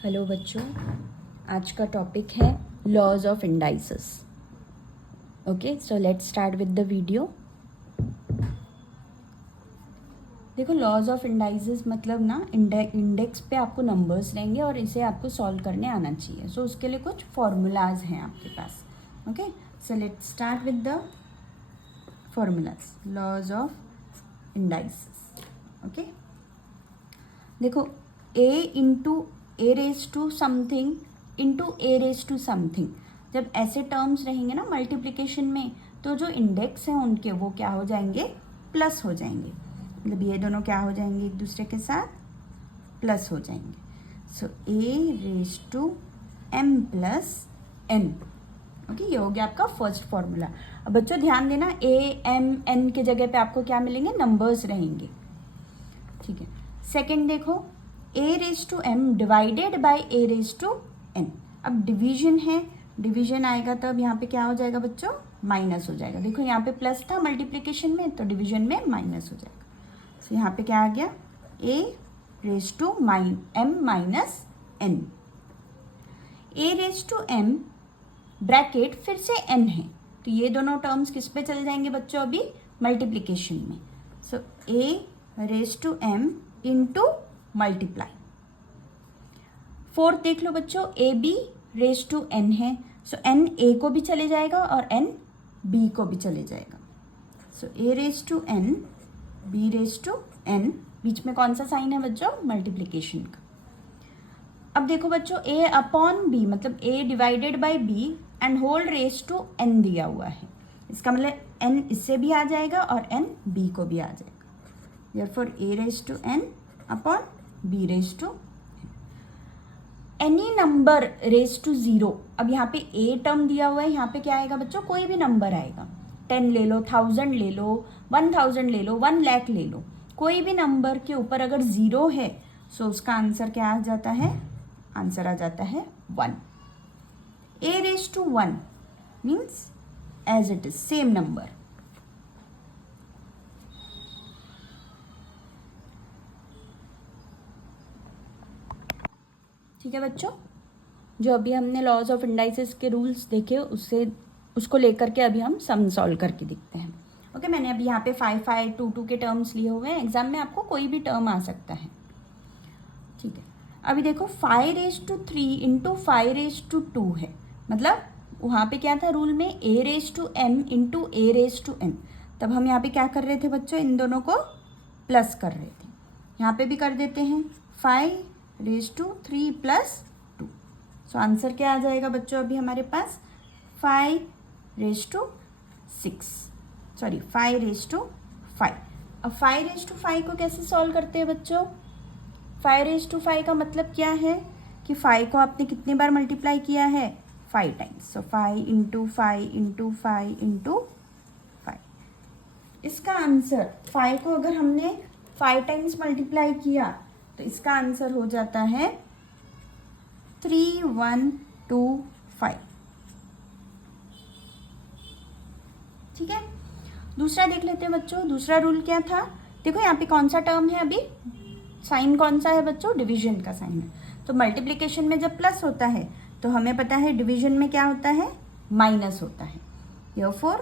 Hello बच्चों, आज का टॉपिक है laws of indices. Okay, so let's start with the video. देखो, लॉज ऑफ इंडाइसेस मतलब ना इंडेक्स पे आपको नंबर्स रहेंगे और इसे आपको सॉल्व करने आना चाहिए। सो उसके लिए कुछ फॉर्मूलाज हैं आपके पास। Okay, so let's start with the formulas. Laws of indices. Okay, देखो, a into a raise to something into a raise to something, जब ऐसे टर्म्स रहेंगे ना मल्टीप्लिकेशन में, तो जो इंडेक्स हैं उनके वो क्या हो जाएंगे, प्लस हो जाएंगे। मतलब ये दोनों क्या हो जाएंगे, एक दूसरे के साथ प्लस हो जाएंगे। So a raise to m plus n. Okay, ये हो गया आपका फर्स्ट फॉर्मूला। अब बच्चों ध्यान देना, ए एम एन के जगह पे आपको क्या मिलेंगे, नंबर्स रहेंगे। ठीक है, सेकेंड देखो, a raise to m divided by a raise to n. अब डिवीजन है, डिवीजन आएगा तब यहाँ पे क्या हो जाएगा बच्चों, माइनस हो जाएगा। देखो यहाँ पे प्लस था मल्टीप्लिकेशन में, तो डिवीजन में माइनस हो जाएगा। तो यहाँ पे क्या आ गया, a raise to m minus n. A raise to m bracket फिर से एन है, तो ये दोनों टर्म्स किस पे चले जाएंगे बच्चों, अभी मल्टीप्लिकेशन में। So a raise to m into multiply. Fourth देख लो बच्चों, a b raise to n है, सो एन ए को भी चले जाएगा और एन बी को भी चले जाएगा। So a raise to n b raise to n, बीच में कौन सा साइन है बच्चों, मल्टीप्लिकेशन का। अब देखो बच्चों, ए अपॉन बी मतलब a divided by b and whole raise to n दिया हुआ है। इसका मतलब एन इससे भी आ जाएगा और एन बी को भी आ जाएगा। Therefore a raise to n upon b raise to any number raise to zero. अब यहाँ पे ए टर्म दिया हुआ है, यहाँ पे क्या आएगा बच्चों, कोई भी नंबर आएगा। 10 ले लो, 1000 ले लो, 1000 ले लो, 1 लाख ले लो, कोई भी नंबर के ऊपर अगर जीरो है सो उसका आंसर क्या आ जाता है, आंसर आ जाता है 1। A raise to 1 means as it is same number. ठीक है बच्चों, जो अभी हमने लॉज ऑफ इंडाइसेस के रूल्स देखे उसको लेकर के अभी हम सम सॉल्व करके देखते हैं। ओके, मैंने अभी यहाँ पे 5 5 2 2 के टर्म्स लिए हुए हैं। एग्जाम में आपको कोई भी टर्म आ सकता है। ठीक है, अभी देखो 5 raise to 3 into 5 raise to 2 है, मतलब वहाँ पे क्या था रूल में, a raise to m into a raise to n. तब हम यहाँ पे क्या कर रहे थे बच्चों, इन दोनों को प्लस कर रहे थे। यहाँ पे भी कर देते हैं, 5 raise to 3 plus 2। So answer क्या आ जाएगा बच्चों, अभी हमारे पास 5 raise to 6, sorry 5 raise to 5। अब 5 रेज टू 5 को कैसे सॉल्व करते हैं बच्चों, 5 रेज टू 5 का मतलब क्या है कि 5 को आपने कितनी बार मल्टीप्लाई किया है, 5 टाइम्स। सो 5 इंटू 5 इंटू 5 इंटू 5। इसका आंसर 5 को अगर हमने 5 टाइम्स मल्टीप्लाई किया तो इसका आंसर हो जाता है 3125। ठीक है, दूसरा देख लेते हैं बच्चों। दूसरा रूल क्या था, देखो यहाँ पे कौन सा टर्म है, अभी साइन कौन सा है बच्चों, डिवीजन का साइन है। तो मल्टीप्लिकेशन में जब प्लस होता है तो हमें पता है डिवीजन में क्या होता है, माइनस होता है। Therefore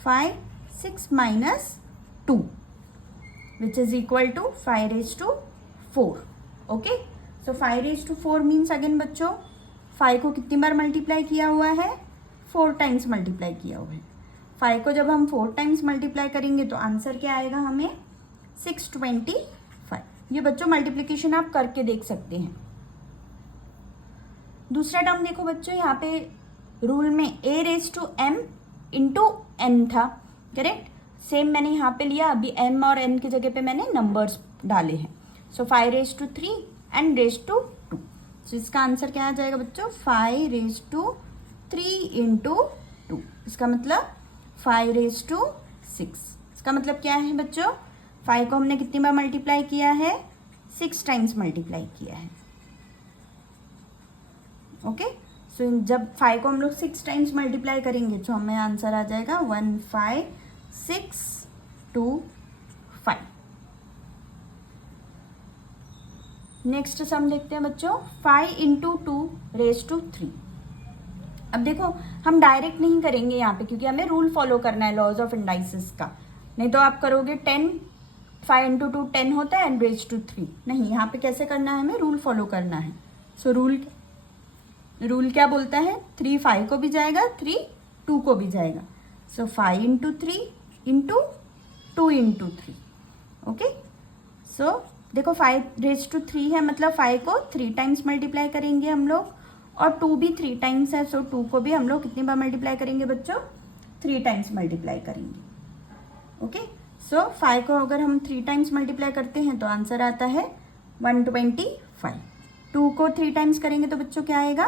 5 6 minus 2 which is equal to 5 raised to 4. Okay, so 5 raised to 4 means again बच्चों 5 को कितनी बार मल्टीप्लाई किया हुआ है, 4 टाइम्स मल्टीप्लाई किया हुआ है। 5 को जब हम 4 टाइम्स मल्टीप्लाई करेंगे तो आंसर क्या आएगा हमें, 625। ये बच्चों मल्टीप्लिकेशन आप करके देख सकते हैं। दूसरा टर्म देखो बच्चों, यहाँ पे रूल में a raise to m into n था, करेक्ट। सेम मैंने यहाँ पे लिया, अभी एम और एन की जगह पे मैंने नंबर्स डाले हैं। So 5 raise to 3 and raise to 2। So इसका आंसर क्या आ जाएगा बच्चों, 5 रेज टू 3 इंटू 2। इसका मतलब 5 रेज टू 6। इसका मतलब क्या है बच्चों, 5 को हमने कितनी बार मल्टीप्लाई किया है, 6 टाइम्स मल्टीप्लाई किया है। ओके, सो जब 5 को हम लोग 6 टाइम्स मल्टीप्लाई करेंगे तो हमें आंसर आ जाएगा 15625। नेक्स्ट सम देखते हैं बच्चों, 5 इंटू 2 रेज टू 3। अब देखो हम डायरेक्ट नहीं करेंगे यहाँ पे, क्योंकि हमें रूल फॉलो करना है लॉज ऑफ इंडाइसिस का। नहीं तो आप करोगे 10, 5 इंटू 2 10 होता है एंड रेज टू 3। नहीं, यहाँ पे कैसे करना है, हमें रूल फॉलो करना है। सो रूल क्या बोलता है, 3 5 को भी जाएगा, 3 2 को भी जाएगा। So 5 into 3 into 2 into 3। Okay, सो देखो 5 रेज टू 3 है, मतलब 5 को 3 टाइम्स मल्टीप्लाई करेंगे हम लोग, और 2 भी 3 टाइम्स है। सो 2 को भी हम लोग कितनी बार मल्टीप्लाई करेंगे बच्चों, 3 टाइम्स मल्टीप्लाई करेंगे। ओके, सो 5 को अगर हम 3 टाइम्स मल्टीप्लाई करते हैं तो आंसर आता है 125। 2 को 3 टाइम्स करेंगे तो बच्चों क्या आएगा,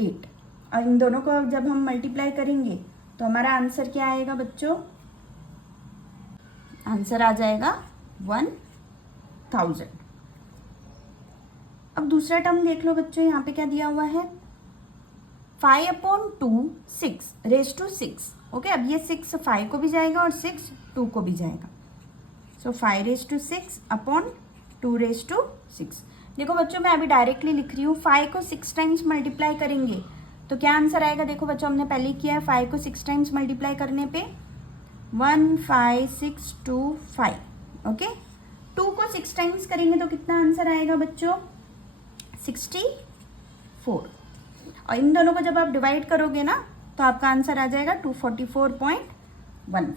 8। और इन दोनों को जब हम मल्टीप्लाई करेंगे तो हमारा आंसर क्या आएगा बच्चों, आंसर आ जाएगा 1000। अब दूसरा टर्म देख लो बच्चों, यहाँ पे क्या दिया हुआ है, 5/2 6 रेज टू 6। ओके, अब ये 6 5 को भी जाएगा और 6 2 को भी जाएगा। So 5 raise to 6 upon 2 raise to 6। देखो बच्चों मैं अभी डायरेक्टली लिख रही हूँ, 5 को 6 टाइम्स मल्टीप्लाई करेंगे तो क्या आंसर आएगा। देखो बच्चों हमने पहले किया है, 5 को 6 टाइम्स मल्टीप्लाई करने पे 15625। ओके, 2 को 6 टाइम्स करेंगे तो कितना आंसर आएगा बच्चों, 64। और इन दोनों को जब आप डिवाइड करोगे ना तो आपका आंसर आ जाएगा 244.14।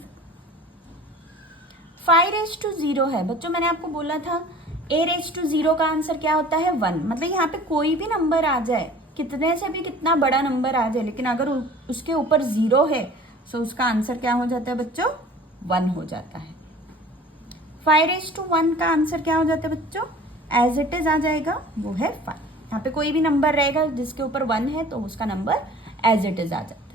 5 रेज टू 0 है बच्चों, मैंने आपको बोला था a रेज टू 0 का आंसर क्या होता है 1। मतलब यहाँ पे कोई भी नंबर आ जाए, कितने से भी कितना बड़ा नंबर आ जाए, लेकिन अगर उसके ऊपर 0 है तो उसका आंसर क्या हो जाता है बच्चों, 1 हो जाता है। 5 रेज टू 1 का आंसर क्या हो जाता है बच्चों, एज इट इज आ जाएगा, वो है 5। यहाँ पे कोई भी नंबर रहेगा जिसके ऊपर 1 है तो उसका नंबर एज इट इज आ जाएगा।